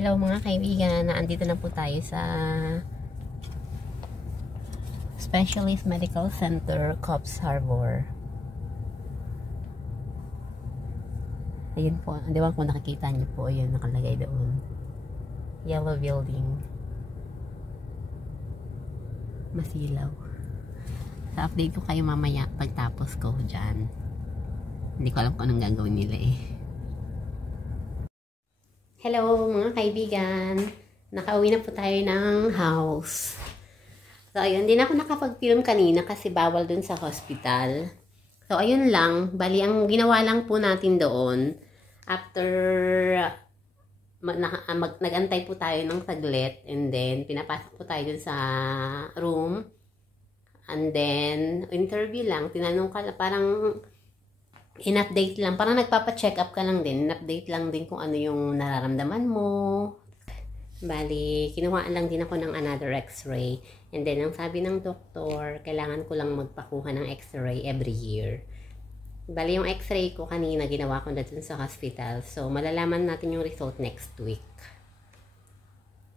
Hello mga kaibigan, naandito na po tayo sa Specialist Medical Center, Coffs Harbour. Ayun po, di ba kung nakikita niyo po, ayun nakalagay doon. Yellow building. Masilaw. Sa update ko kayo mamaya pagtapos ko dyan. Hindi ko alam kung anong gagawin nila eh. Hello mga kaibigan, nakauwi na po tayo ng house. So ayun, hindi na ako nakapag-film kanina kasi bawal dun sa hospital. So ayun lang, bali ang ginawa lang po natin doon, after nag-antay po tayo ng saglit, and then pinapasok po tayo dun sa room, and then interview lang, tinanong ka parang in-update lang, parang nagpapa-check up ka lang din, in-update lang din kung ano yung nararamdaman mo. Bali, kinuhaan lang din ako ng another x-ray, and then ang sabi ng doktor, kailangan ko lang magpakuha ng x-ray every year. Bali, yung x-ray ko kanina ginawa ko na dun sa hospital, so malalaman natin yung result next week.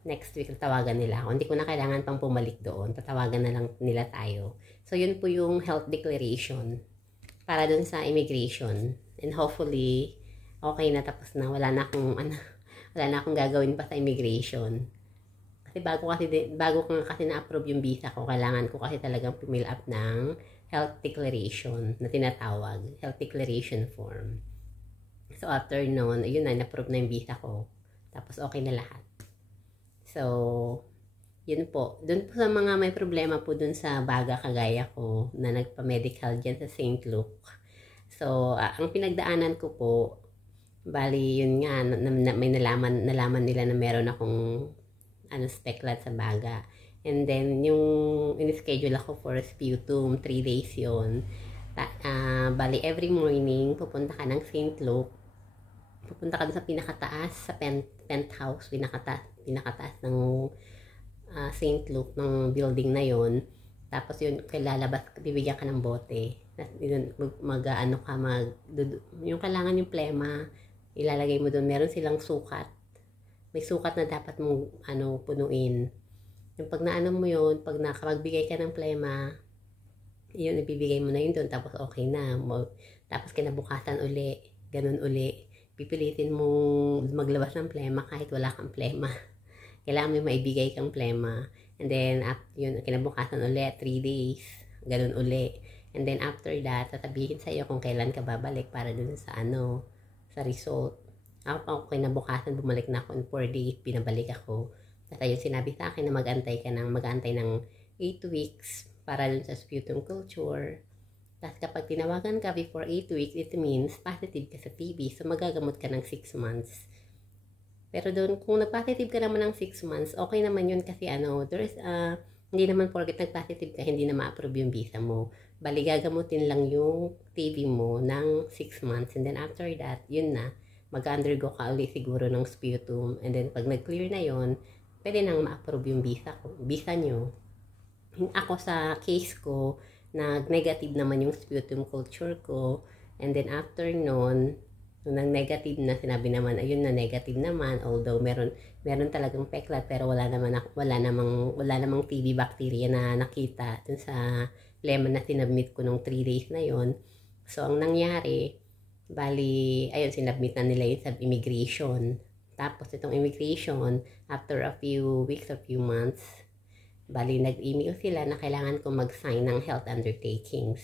Next week tawagan nila ako, hindi ko na kailangan pang pumalik doon, tatawagan na lang nila tayo. So yun po yung health declaration para dun sa immigration, and hopefully okay na, tapos na, wala na akong gagawin pa sa immigration kasi bago ko kasi na-approve yung visa ko, kailangan ko kasi talagang pumill up ng health declaration na tinatawag, health declaration form. So after noon, ayun na, na-approve na yung visa ko, tapos okay na lahat. So yun po, dun po sa mga may problema po dun sa baga kagaya ko na nagpa-medical dyan sa St. Luke. So, ang pinagdaanan ko po, bali yun nga, may nalaman nila na meron akong speklat sa baga. And then, yung in-schedule ako for sputum, 3 days yun. Bali, every morning, pupunta ka ng St. Luke. Pupunta ka dun sa pinakataas, sa penthouse, pinakataas ng St. Luke ng building na yon. Tapos yun, lalabas, bibigyan ka ng bote. Yung kailangan yung plema, ilalagay mo doon. Meron silang sukat. May sukat na dapat mong punuin. Yung pag naano mo yun, pag nakapagbigay ka ng plema, yun, ibibigay mo na yun doon. Tapos okay na. Tapos kinabukasan uli, ganun uli. Pipilitin mong maglabas ng plema kahit wala kang plema. Kailangan may maibigay kang plema. And then, yun, kinabukasan ulit, 3 days. Ganun uli. And then, after that, tatabihin sa'yo kung kailan ka babalik para dun sa sa result. Ako, kinabukasan, bumalik na ako in 4 days, pinabalik ako. At ayun, sinabi sa akin na mag-antay ng 8 weeks para dun sa sputum culture. Tapos kapag tinawagan ka before 8 weeks, it means positive ka sa TB. So, magagamot ka ng 6 months. Pero doon, kung nag-positive ka naman ng 6 months, okay naman yun kasi hindi naman porket nag-positive ka, hindi na ma-approve yung visa mo. Bali, gagamutin lang yung TB mo ng 6 months. And then after that, yun na, mag-undergo ka ulit siguro ng sputum. And then pag nag-clear na yun, pwede nang ma-approve yung visa nyo. Ako sa case ko, nag-negative naman yung sputum culture ko. And then after nun, nung negative na, sinabi naman, ayun na, negative naman, although meron talagang peklat, pero wala namang TB bacteria na nakita dun sa lemon na sinubmit ko nung 3 days na yon. So, ang nangyari, bali, ayun, sinubmit na nila yun sa immigration. Tapos, itong immigration, after a few weeks or few months, bali, nag-email sila na kailangan ko mag-sign ng health undertakings.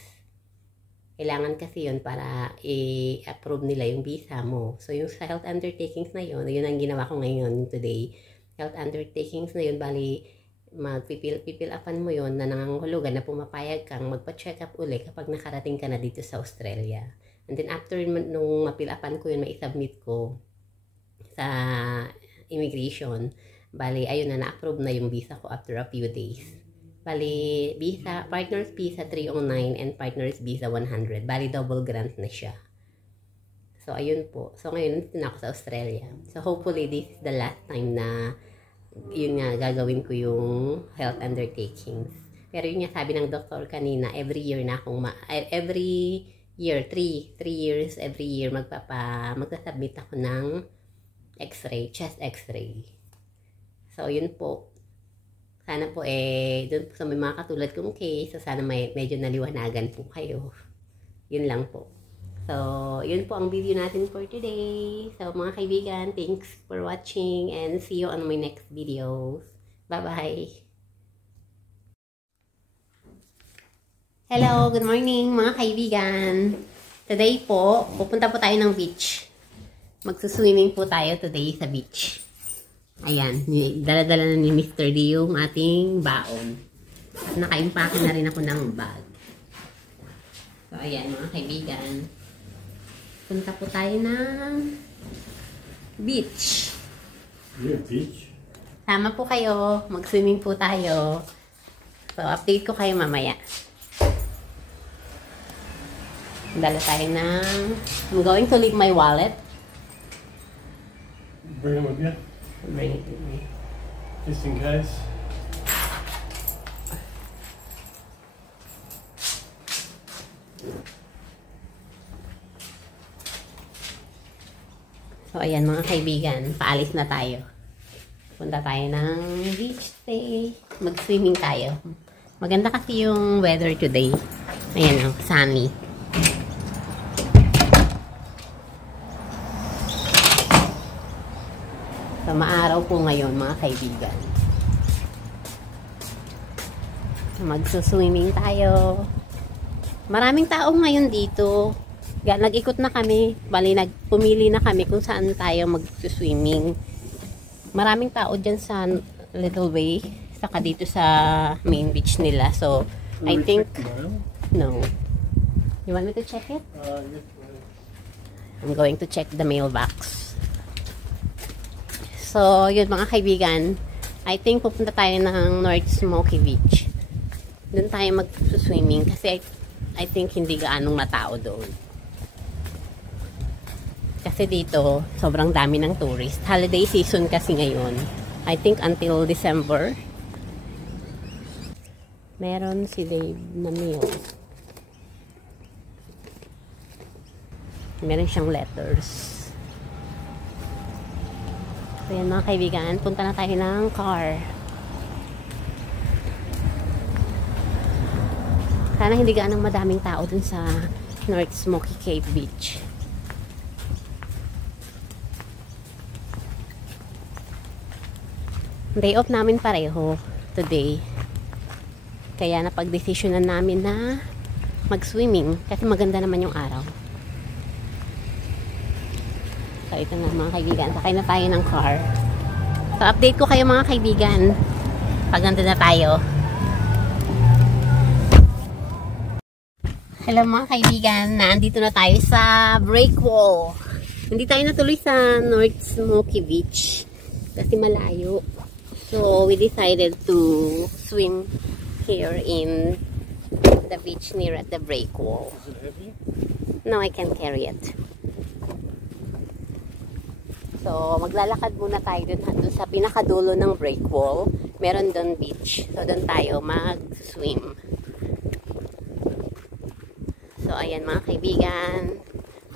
Kailangan kasi yun para i-approve nila yung visa mo. So, yung sa health undertakings na yun ang ginawa ko ngayon today. Health undertakings na yun, bali, pipil upan mo yun na nangangahulugan na pumapayag kang magpa-check up uli kapag nakarating ka na dito sa Australia. And then, after nung mapil upan ko yun, mai-submit ko sa immigration, bali, ayun na, na-approve na yung visa ko after a few days. Bali, partner's visa 309 and partner's visa 100. Bali, double grant na siya. So, ayun po. So, ngayon, nandito na ako sa Australia. So, hopefully, this is the last time na yun nga, gagawin ko yung health undertakings. Pero yun nga, sabi ng doktor kanina, every year na akong, every year, 3 years, every year, magsasubmit ako ng x-ray, chest x-ray. So, yun po. Sana po dun po sa may mga katulad kong case, so sana medyo naliwanagan po kayo. Yun lang po. So, yun po ang video natin for today. So, mga kaibigan, thanks for watching and see you on my next videos. Bye-bye! Hello, good morning mga kaibigan. Today po, pupunta po tayo ng beach. Magsuswimming po tayo today sa beach. Ayan, dala-dala na ni Mr. D yung ating baon. Naka-impake na rin ako ng bag. So, ayan mga kaibigan. Punta po tayo ng beach. Yeah, beach? Sama po kayo, mag-swimming po tayo. So, update ko kayo mamaya. Dala tayo ng... I'm going to leave my wallet. Bring it with you? Bring it with me. Just in case. So, ayan mga kaibigan, paalis na tayo. Punta tayo ng beach day. Mag-swimming tayo. Maganda kasi yung weather today. Ayan o, sunny. So, maaraw po ngayon mga kaibigan. Magsuswimming tayo. Maraming tao ngayon dito. Nag-ikot na kami. Bali, pumili na kami kung saan tayo magsuswimming. Maraming tao dyan sa Little Bay. Saka dito sa main beach nila. So, I think... No. You want me to check it? Yes, I'm going to check the mailbox. So, yun mga kaibigan, I think pupunta tayo ng North Smoky Beach. Doon tayo mag-swimming kasi I think hindi gaanong matao doon. Kasi dito, sobrang dami ng tourist. Holiday season kasi ngayon. I think until December. Meron si Dave na mail. Meron siyang letters. So yan mga kaibigan, punta na tayo ng car. Sana hindi gaanong madaming tao dun sa North Smoky Cave Beach. Day off namin pareho today. Kaya napag-desisyonan namin na mag-swimming kasi maganda naman yung araw. So, ito na mga kaibigan. Sakay na tayo ng car. So, update ko kayo mga kaibigan. Pag nandun na tayo. Hello mga kaibigan. Nandito na tayo sa Breakwall. Hindi tayo natuloy sa North Smoky Beach. Kasi malayo. So, we decided to swim here in the beach near at the Breakwall. Is it heavy? No, I can carry it. So, maglalakad muna tayo dun sa pinakadulo ng Breakwall. Meron dun beach. So, dun tayo mag-swim. So, ayan mga kaibigan.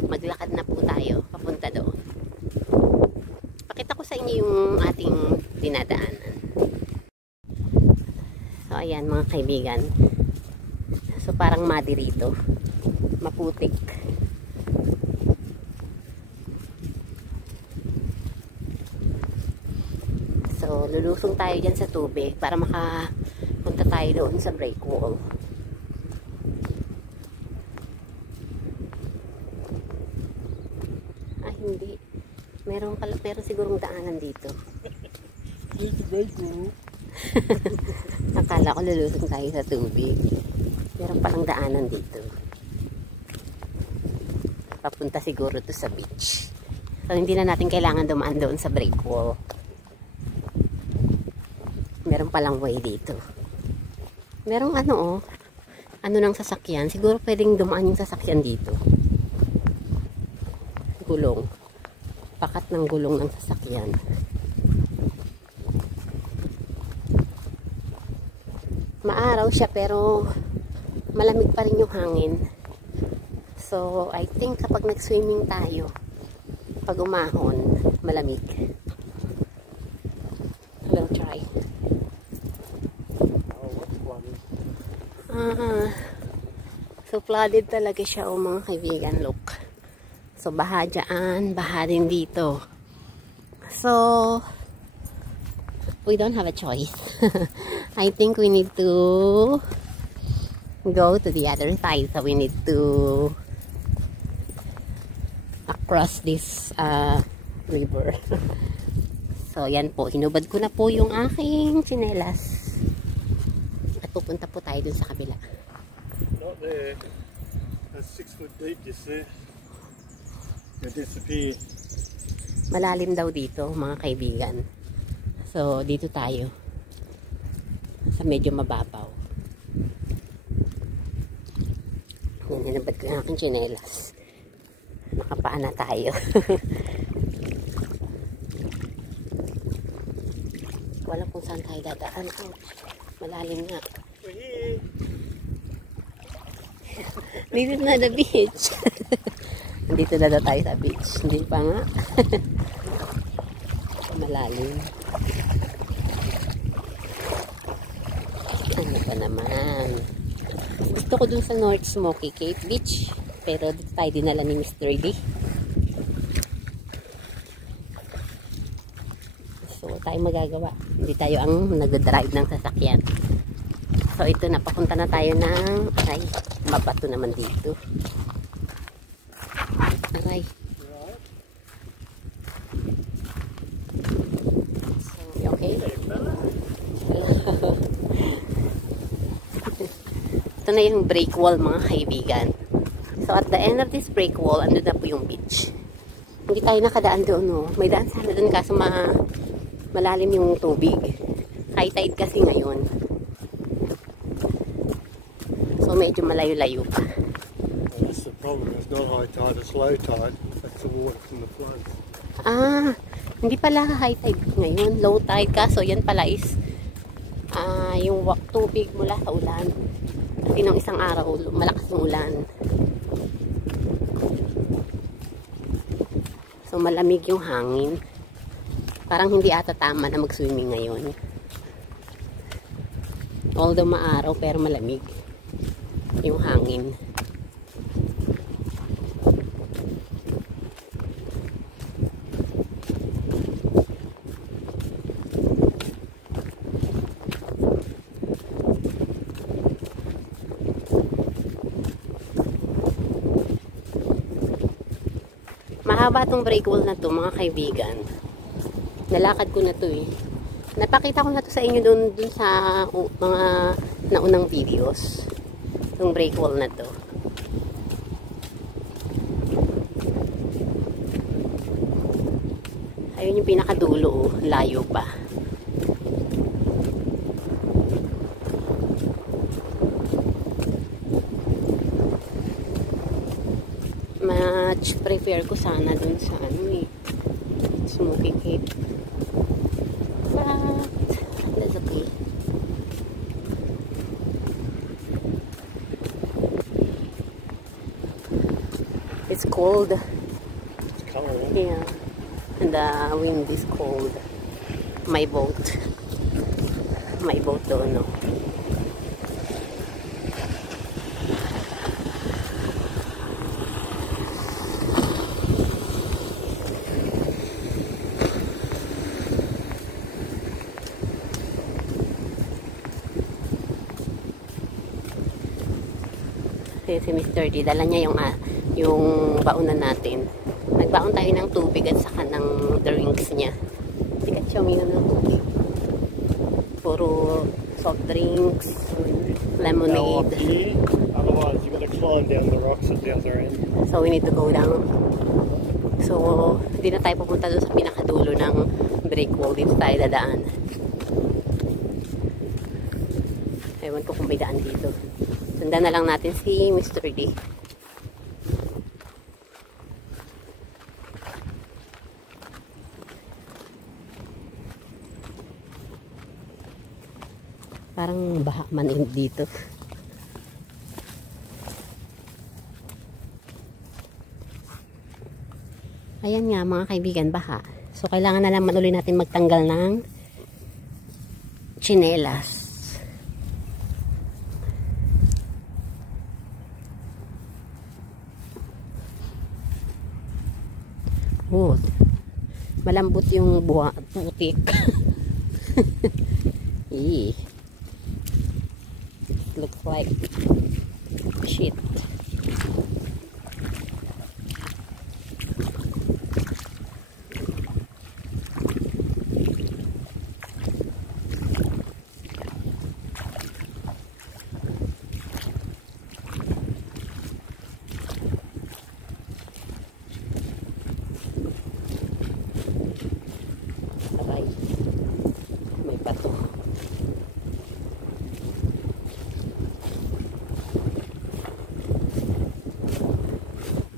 Maglakad na po tayo. Papunta doon. Pakita ko sa inyo yung ating dinadaanan. So, ayan mga kaibigan. So, parang muddy rito. Maputik. So, lulusong tayo dyan sa tubig para makapunta tayo doon sa Breakwall. Ay, hindi. Meron sigurong daanan dito. Here's the Breakwall. Akala ko lulusong tayo sa tubig. Meron palang daanan dito. Papunta siguro to sa beach. So, hindi na natin kailangan dumaan doon sa Breakwall. Meron palang way dito. Merong ano ng sasakyan. Siguro pwedeng dumaan yung sasakyan dito. Gulong. Pakat ng gulong ng sasakyan. Maaraw siya pero malamig pa rin yung hangin. So, I think kapag nag-swimming tayo, pag umahon, malamig. We'll try. Oh, what's flooded? So flooded talaga siya, oh mga kaibigan, look. So baha dyan, baha din dito. So we don't have a choice. I think we need to go to the other side. So we need to across this river. So yan po, hinubad ko na po yung aking tsinelas. At pupunta po tayo dun sa kabila. Not there. That's 6 foot deep, you see. They disappear. Malalim daw dito, mga kaibigan. So dito tayo. Sa medyo mababaw. Yan, hinubad ko yung aking tsinelas. Nakapaan na tayo. Wala kung saan tayo dadaan. Ouch. Malalim nga. We're here. This is not the beach. Nandito na daw tayo sa beach. Hindi pa nga. Malalim. Ano pa naman? Gusto ko dun sa North Smoky Cape Beach. Pero dito tayo dinala ni Mr. D. So, tayo magagawa. Hindi tayo ang nag-drive ng sasakyan. So, ito na. Papunta na tayo ng... Aray, mabato naman dito. Aray. So, okay? Ito na yung break wall, mga kaibigan. So, at the end of this break wall, ando na po yung beach. Hindi tayo nakadaan doon, no? May daan sana doon kaso malalim yung tubig. High tide kasi ngayon. So, medyo malayo-layo pa. Well, that's the problem. It's not high tide, it's low tide. That's the water from the floods. Hindi pala high tide ngayon. Low tide kaso yan pala is yung tubig mula sa ulan. Kasi nung isang araw, malakas yung ulan. So, malamig yung hangin. Parang hindi ata tama na mag-swimming ngayon. Although maaraw, pero malamig yung hangin. Mahaba tong break wall na to, mga kaibigan. Nalakad ko na to eh. Napakita ko na to sa inyo dun sa mga naunang videos. Itong break wall na to. Ayun yung pinakadulo, oh. Layo pa. Much prefer ko sana dun sa Smoky Cape. But that's okay. It's cold. It's cold. Yeah. And the wind is cold. My boat. My boat doon, no? Si Mr. D, dala niya yung baonan natin. Nagbaon tayo ng tubig at saka ng drinks niya. Sikat siya uminom ng tubig. Puro soft drinks, lemonade. Otherwise, you've got to climb down the rocks at the other end. So, we need to go down. So, hindi na tayo pupunta doon sa pinakadulo ng break wall. Dito tayo dadaan. Ewan ko kung may daan dito. Sundan na lang natin si Mr. D. Parang baha man dito. Ayan nga mga kaibigan, baha. So, kailangan na naman ulit natin magtanggal ng tsinelas. Oh, malambot yung putik. Looks like shit. Aray, may bato.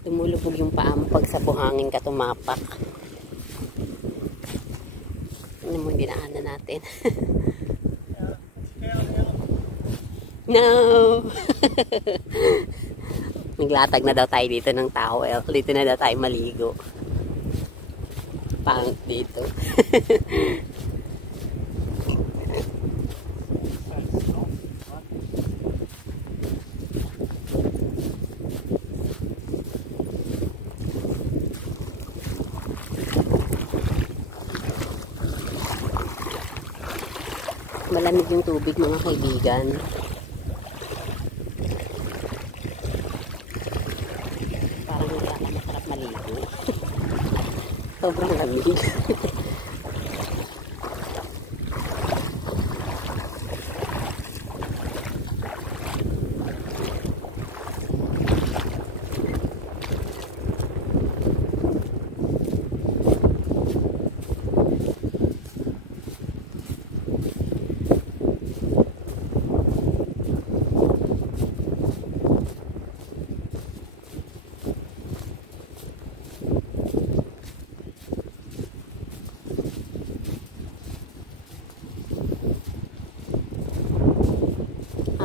Tumulubog yung paa mo pag sa buhangin ka tumapak. Ano mo, dinaanan natin. No! Naglatag na daw tayo dito ng towel. Dito na daw tayo maligo. Pangit dito. Malamig yung tubig, mga kaibigan. Parang hindi ako masarap maligo. Sobrang lamig.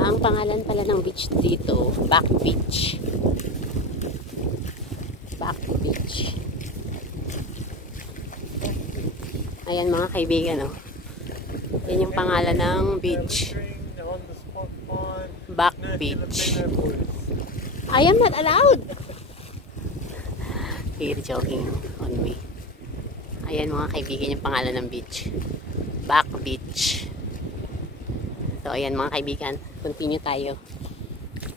Ang pangalan pala ng beach dito, Back Beach. Back Beach. Ayan mga kaibigan, oh. Yan yung pangalan ng beach. Back Beach. I am not allowed. You're joking on me. Ayan mga kaibigan yung pangalan ng beach. Back Beach. So ayan mga kaibigan, continue tayo.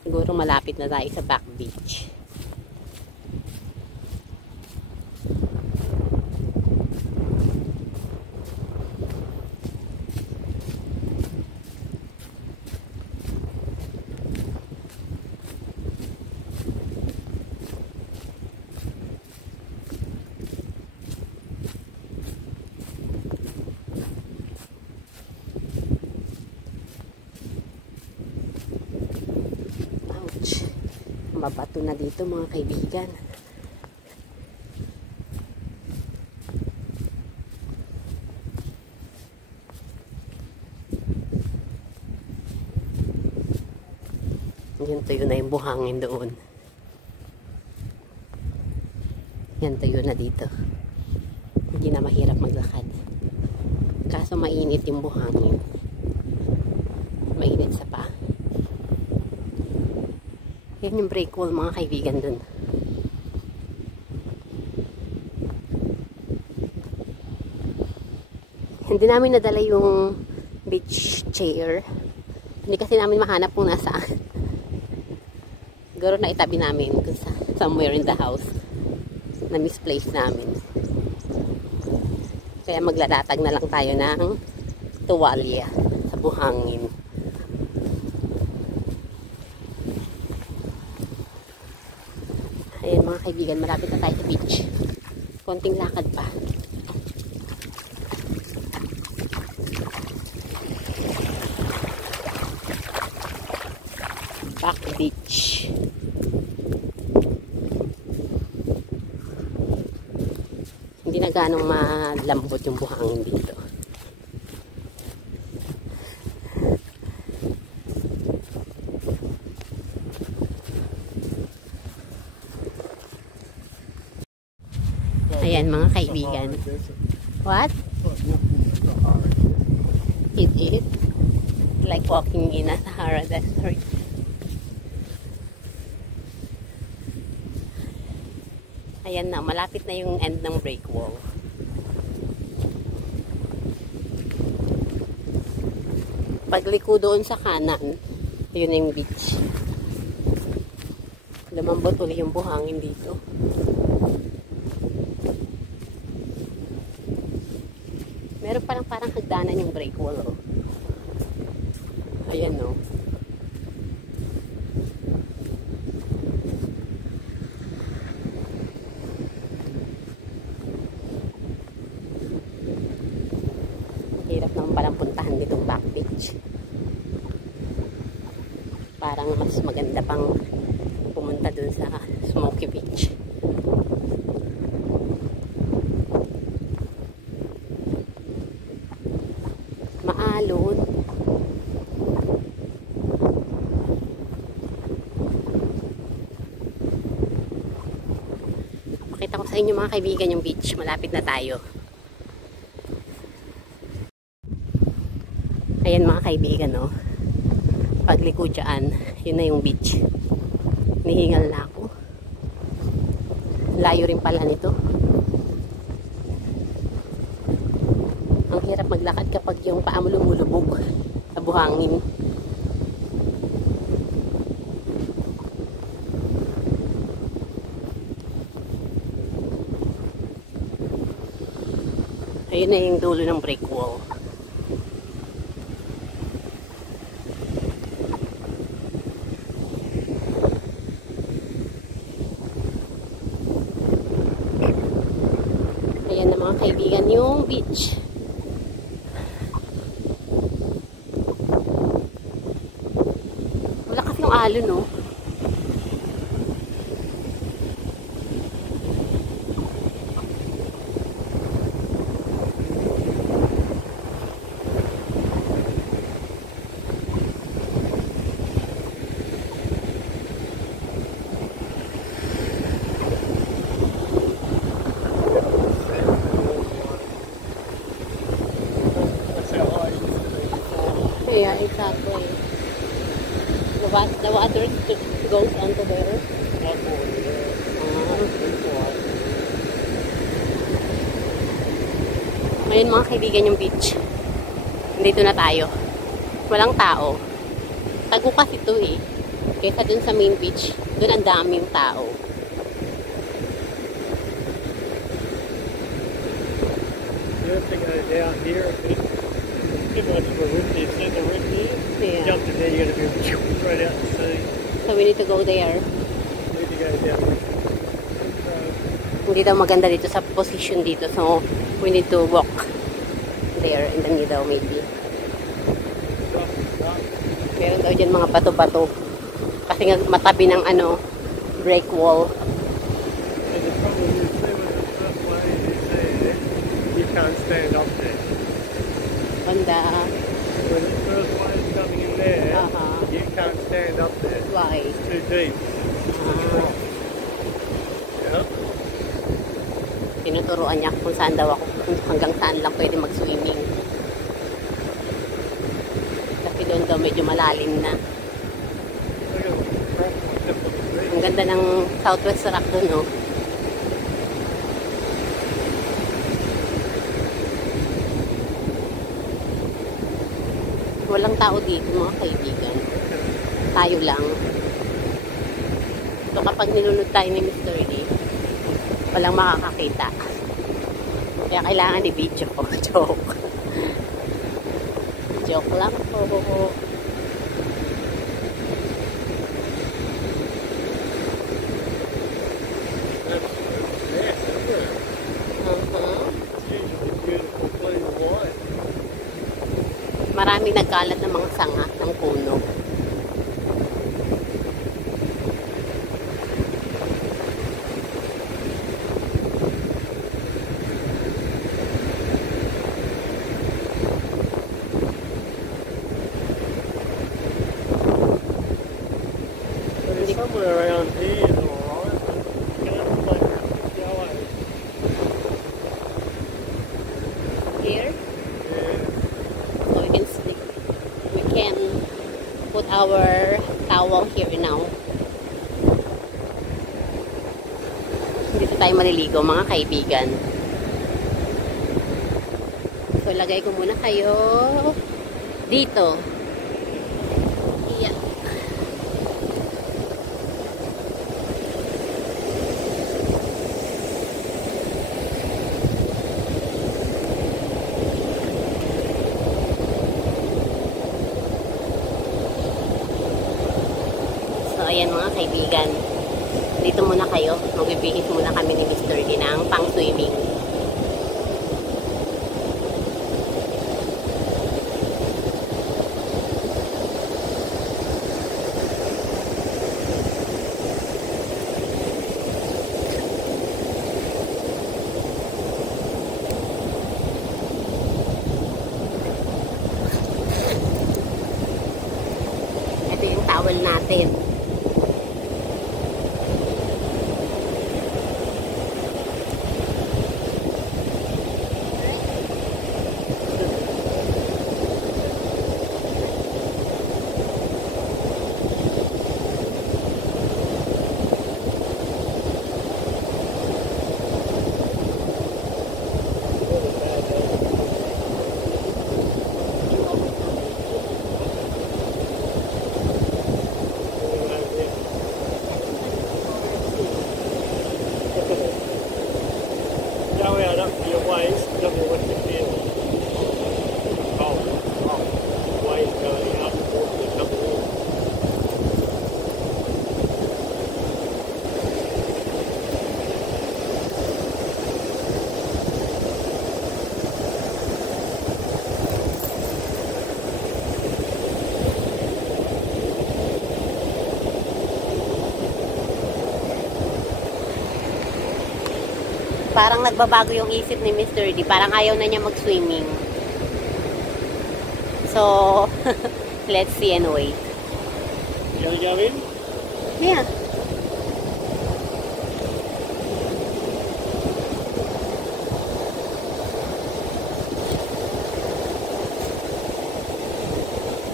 Siguro malapit na tayo sa Back Beach. Mabato na dito mga kaibigan. Yan, tuyo na yung buhangin doon. Yan, tuyo na dito. Hindi na mahirap maglakad. Kaso mainit yung buhangin. Mainit sa paa. Yan yung break wall mga kaibigan dun. Hindi namin nadala yung beach chair. Hindi kasi namin mahanap kung nasaan. Siguro na itabi namin kung somewhere in the house na misplace namin. Kaya maglalatag na lang tayo ng tuwalya sa buhangin. Ayan mga kaibigan, malapit na tayo sa beach. Konting lakad pa. Back Beach. Hindi na ganong malambot yung buhangin dito. Ayan mga kaibigan. What? It is like walking in a Sahara Desert. Ayan na, malapit na yung end ng break wall. Pagliko doon sa kanan, yun na yung beach. Lumambot ulit yung buhangin dito. Meron parang hagdanan yung break wall, oh. Ayan, oh. Hirap naman palang puntahan ditong back beach. Parang mas maganda pang pumunta dun sa Smoky Beach. Maalon. Pakita ko sa inyo mga kaibigan yung beach. Malapit na tayo. Ayan mga kaibigan, no? Pagliko dyan, yun na yung beach. Nihingal na ako. Layo rin pala nito. Ang hirap maglakad kapag yung paa mo lumulubog sa buhangin. Ayun na yung dulo ng break wall. Ayan na mga kaibigan yung beach. Wala kasi yung alon, no? Yeah, exactly. The water goes onto there. Ngayon mga kaibigan yung beach. Dito na tayo. Walang tao. Tago kasi ito eh. Kaysa dun sa main beach, dun ang daming tao. The other thing down here, if much of a rip there, see the rip there? Yeah. Jump in there, you're going to be right out to sea. So we need to go there. You need to go down there. Hindi daw maganda dito sa position dito. So we need to walk there in the middle maybe. Meron daw dyan mga bato-bato. Kasi nga matabi ng ano, break wall. And the problem is, see when the first wave is there, you can't stand up there. Banda. When the first wave's coming in there, you can't stand up there. Why? It's too deep. Yeah. Tinuturuan niya kung saan daw ako, kung hanggang saan lang pwede mag-swimming. Kasi doon daw medyo malalim na. Ang ganda ng Southwest Rock doon, no? Walang tao dito mga kaibigan. Tayo lang. So kapag nilunod tayo ni Mr. D, walang makakakita. Kaya kailangan i-video ko. Joke. Joke lang po. Maraming nagkalat ng mga sanga ng puno. Somewhere around here is alright, but you know, like, our towel here now. Dito tayo maliligo mga kaibigan. So, lagay ko muna kayo dito. Yeah. So, ayan mga kaibigan. Dito muna kayo. Magbibihis muna kami ni Mr. D ng pang swimming. Ito yung towel natin. Go out up to your waist, tell me what you feel. Oh, waist going up, water coming in. Parang nagbabago yung isip ni Mr. D. Parang ayaw na niya mag-swimming. So, let's see and wait. You gonna go in? Yeah.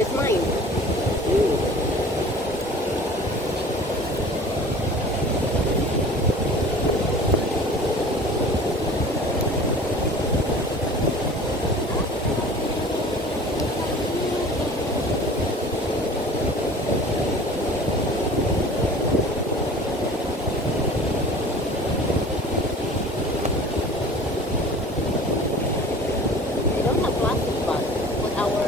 It's mine. We don't have plastic bags. Put our...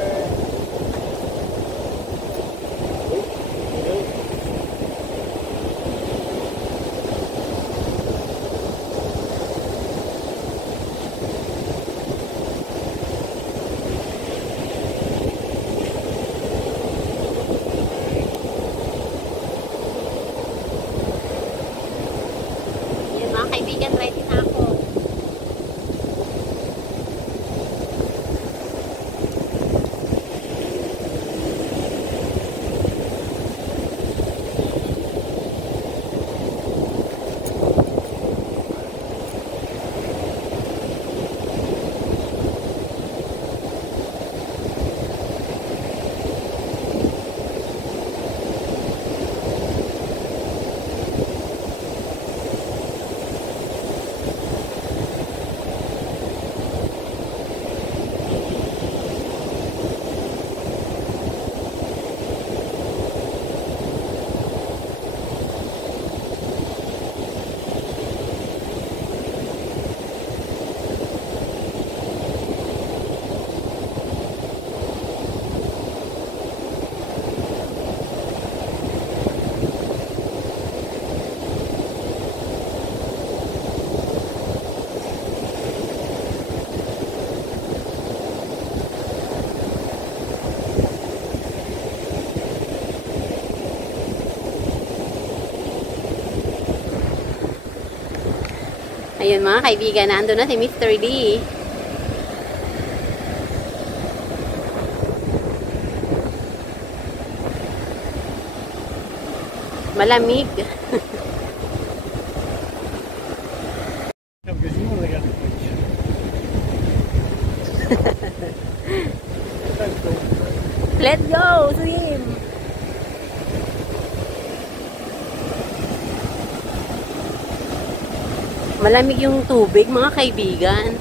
Yan mga kaibigan, ready na ako. Ayun mga kaibigan, nandun na si Mr. D. Malamig. Because you want to go to the beach. Let's go, swim! Malamig yung tubig, mga kaibigan.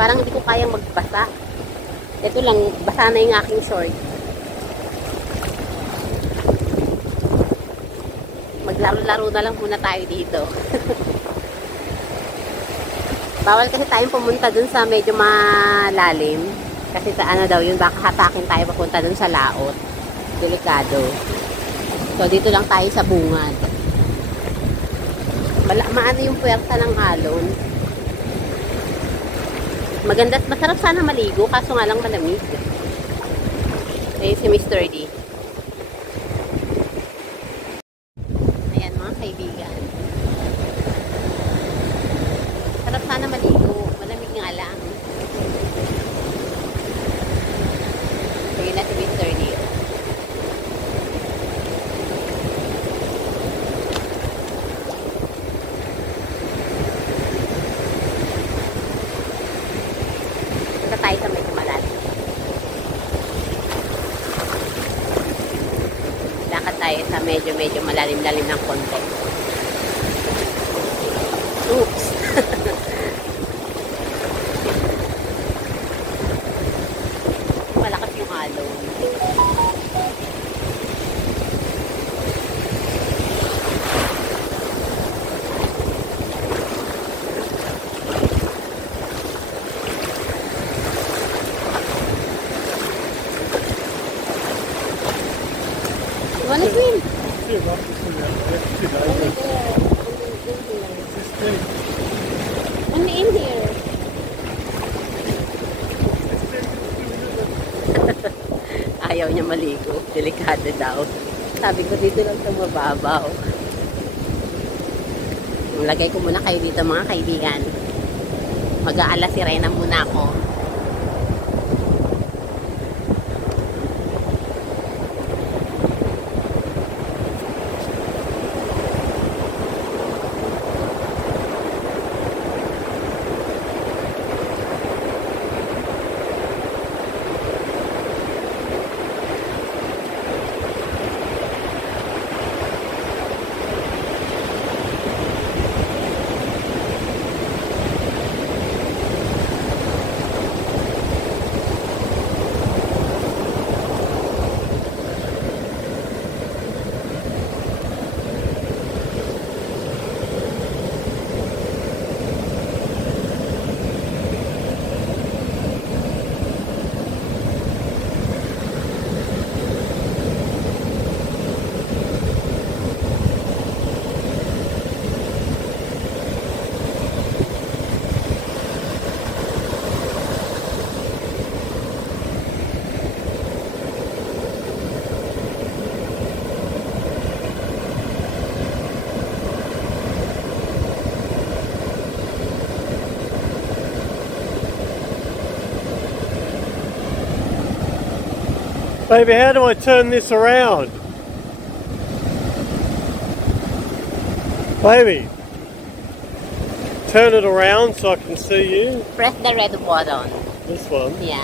Parang hindi ko kayang magbasa. Ito lang, basa na yung aking short. Maglaro-laro na lang muna tayo dito. Bawal kasi tayong pumunta dun sa medyo malalim. Kasi sa ano daw, yun baka hatakin tayo papunta dun sa laot. Delikado. So, dito lang tayo sa bungad. Maano yung puwerta ng alon. Maganda, masarap sana maligo, kaso nga lang malamig. Ayun si Mr. D. Ayan mga kaibigan. Sarap sana maligo, malamig nga lang. Ayun na si Mr. D. Punta tayo sa medyo malalim. Lakad tayo sa medyo malalim-lalim ng konti. Oops! Malakas yung alon. You wanna swim? Only in here. Ayaw niya maligo. Delikado daw. Sabi ko dito lang sa mababaw. Lagay ko muna kayo dito mga kaibigan. Mag-aala sirena muna ako. Baby, how do I turn this around? Baby, turn it around so I can see you. Press the red button. This one. Yeah.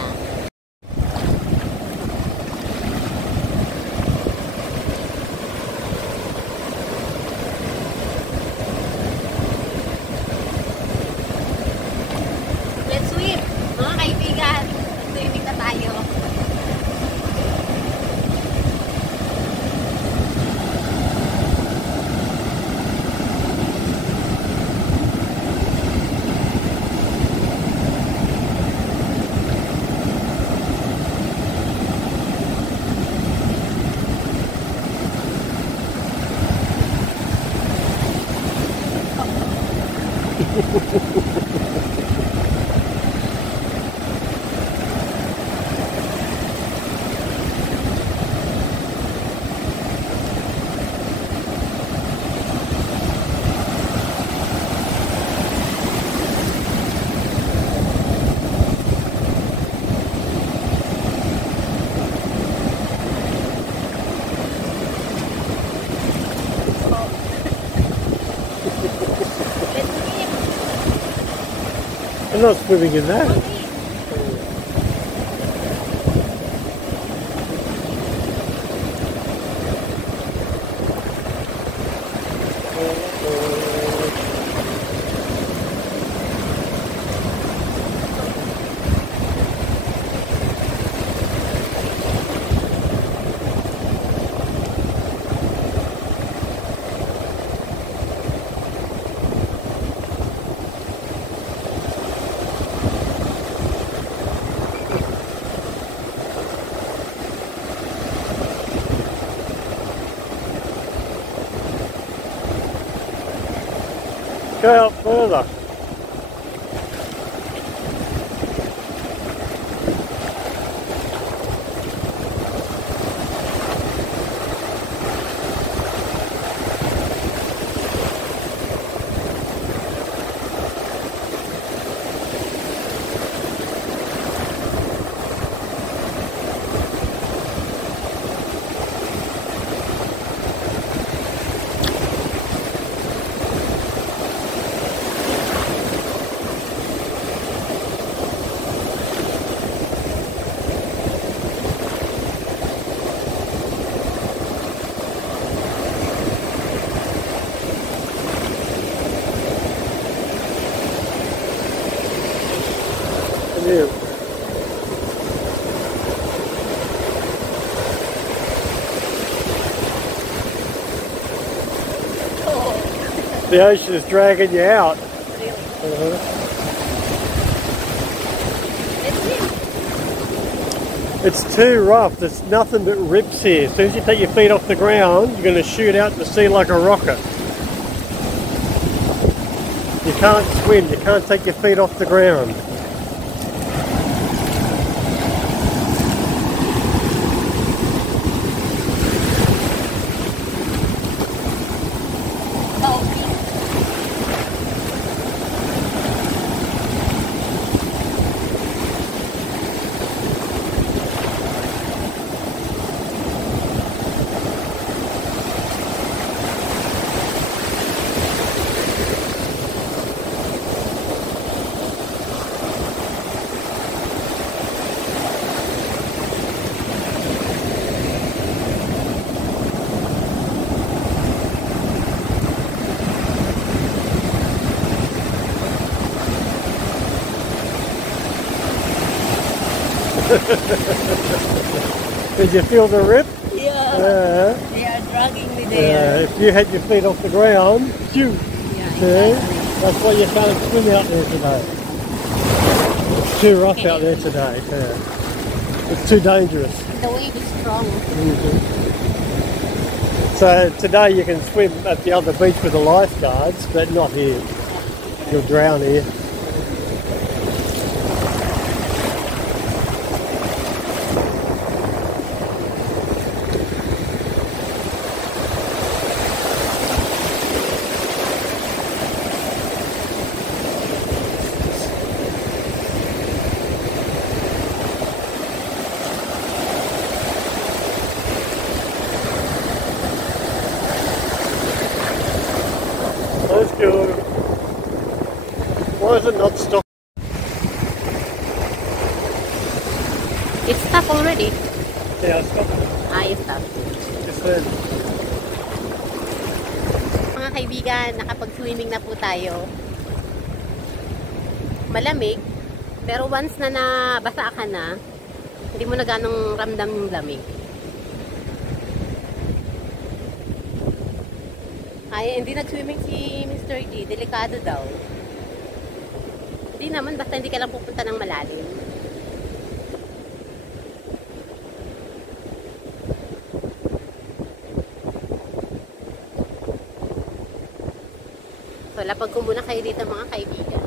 Let's swim! Mga kaibigan, swimming na tayo. I'm not swimming in that. Go out further. Here. Oh. The ocean is dragging you out. Really? It's too rough. There's nothing but rips here. As soon as you take your feet off the ground, you're going to shoot out to sea like a rocket. You can't swim. You can't take your feet off the ground. Did you feel the rip? Yeah. They are dragging me there. If you had your feet off the ground, shoot. Yeah, See? exactly. That's why you can't swim out there today. It's too rough out there today. Yeah. It's too dangerous. The wave is strong. So today you can swim at the other beach with the lifeguards, but not here. You'll drown here. Let's go. Why is it not stopping? It's stuck already. Yeah, it's stopped. It's stuck. Just then. Mga kaibigan, nakapag-swimming na po tayo. Malamig, pero once na nabasa ka na, hindi mo na ganong ramdam yung lamig. Ay, hindi nag-swimming si Mr. G. Delikado daw. Hindi naman, basta hindi ka lang pupunta ng malalim. So, lapag ko muna kayo dito mga kaibigan.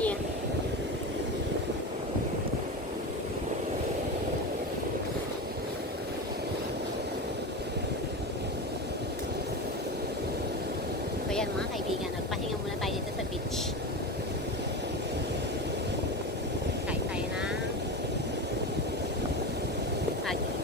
Yeah. So yan mga kaibigan, nagpahinga muna tayo dito sa beach. Kain tayo ng saging.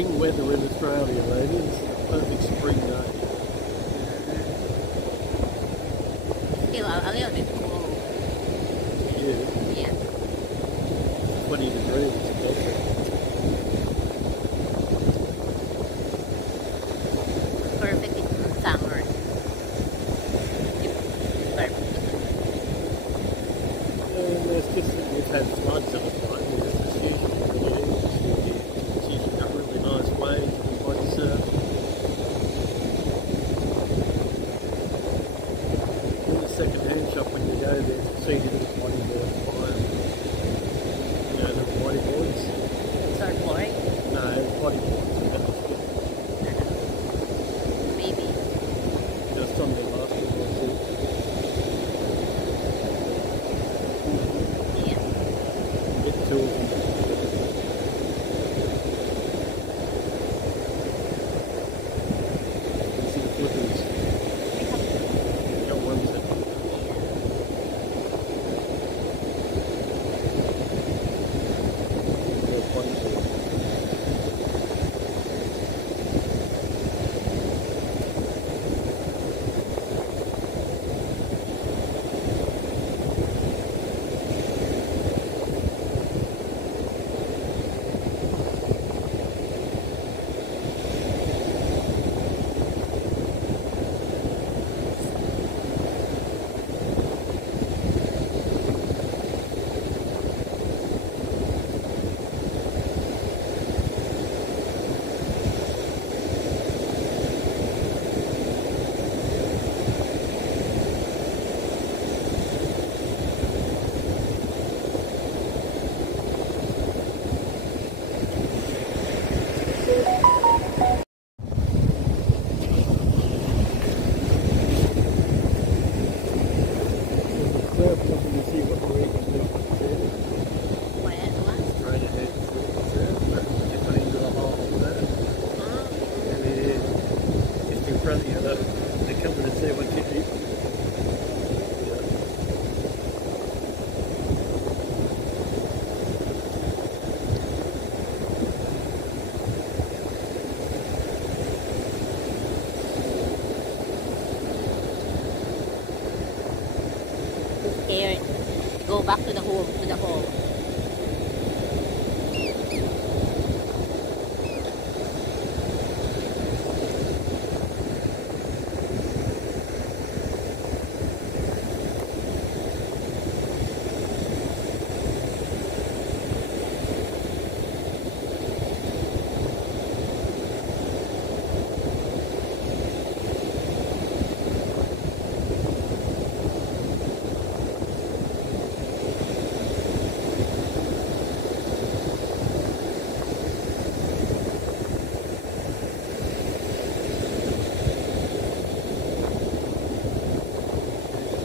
spring weather in Australia, mate. It's a perfect spring day. Still a little bit cold. Yeah, Yeah. 20 degrees. Perfect. Perfect in summer. Perfect. We've had floods at the time. It's usually really it's usually got really nice waves and body surf. In the second-hand shop when you go there, to see the little bodyboard fire. You know, the bodyboards. Surfboard? No, bodyboards. Maybe. Just on the basketball court. Yeah. Get two of them. You see the flippers. Got one set. They're bodyboard. Surf looking to see what we're able to do. What? Straight ahead, surf, but you put into the hole there. And they're just in front of you, they're coming to see what you eat. Scared. Go back to the home,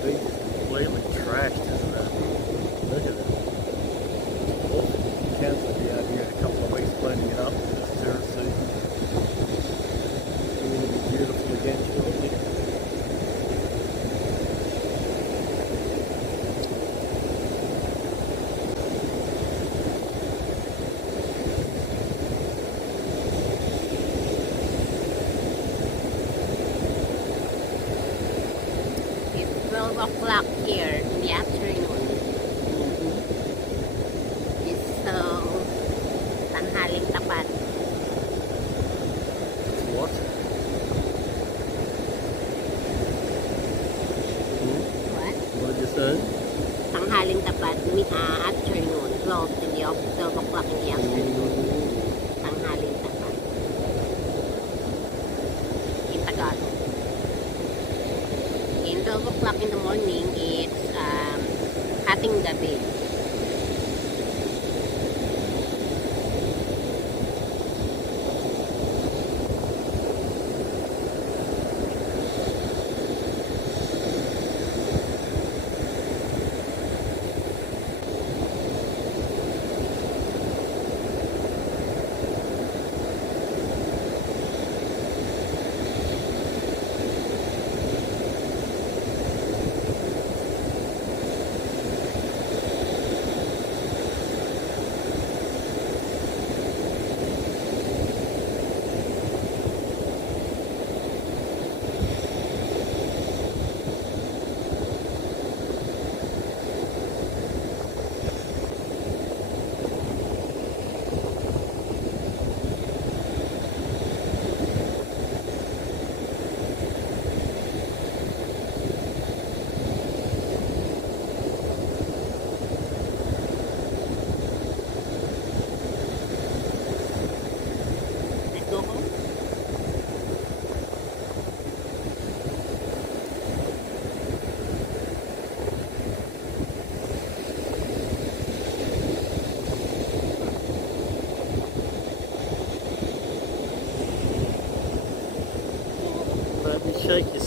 Completely trashed, isn't it? Look at it. Awful. Council will be out here in a couple of weeks cleaning it up for this tourist season. It will be beautiful again shortly. It's 12 o'clock here in the afternoon. It's tanghaling tapat. What? What? What did you say? Tanghaling tapat, afternoon, 12 o'clock in the afternoon. Tanghaling tapat. In Tagalog. In 12 o'clock in the morning, it's hating gabi.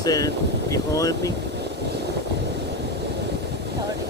sand behind me. Sorry.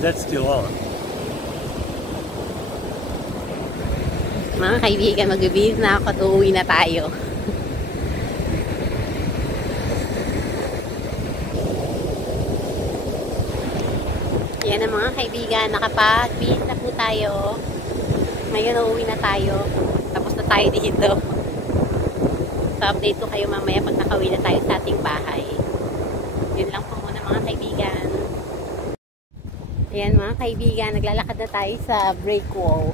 That's still on. Mga kaibigan, magbibihis na ako at uuwi na tayo. Yan ang mga kaibigan, nakapag-bihis na po tayo. Ngayon uuwi na tayo. Tapos na tayo dito. So update ko kayo mamaya pag nakauwi na tayo sa ating bahay. Yun lang po muna mga kaibigan. Ayan mga kaibigan, naglalakad na tayo sa break wall.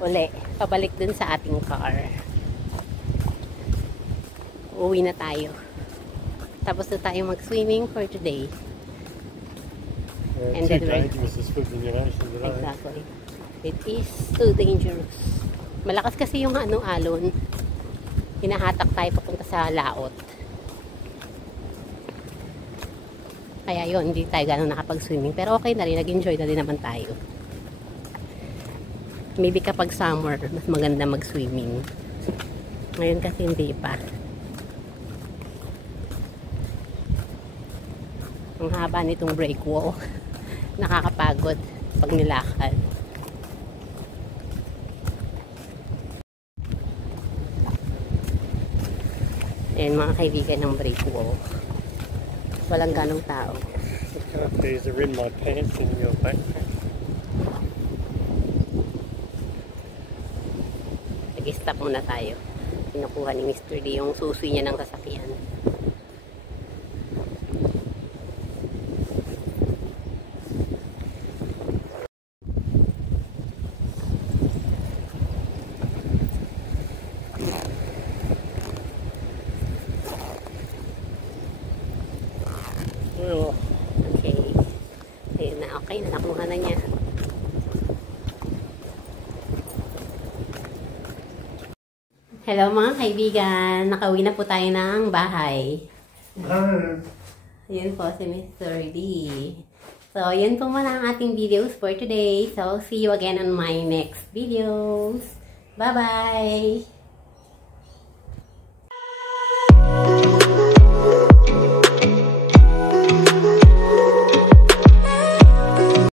Uli, pabalik dun sa ating car. Uwi na tayo. Tapos na tayo mag-swimming for today. And Too then dangerous to swim in the ocean today. exactly. It is too dangerous. Malakas kasi yung alon. Hinahatak tayo papunta sa laot. Kaya yun, hindi tayo ganun nakapag-swimming. Pero okay na rin, nag-enjoy na rin naman tayo. Maybe kapag summer, mas maganda mag-swimming. Ngayon kasi hindi pa. Ang haba nitong break wall. Nakakapagod pag nilakad. Ayan mga kaibigan ng break wall. Walang ganong tao. These are in my pants in your backpack. Nag-stop muna tayo. Kinukuha ni Mr. D yung susi niya ng sasakyan. Well, Okay. Ayun na, okay na. Nakuha na niya. Hello mga kaibigan. Nakauwi na po tayo ng bahay. Ayan po si Mr. D. So, yan po muna ang ating videos for today. So, see you again on my next videos. Bye-bye!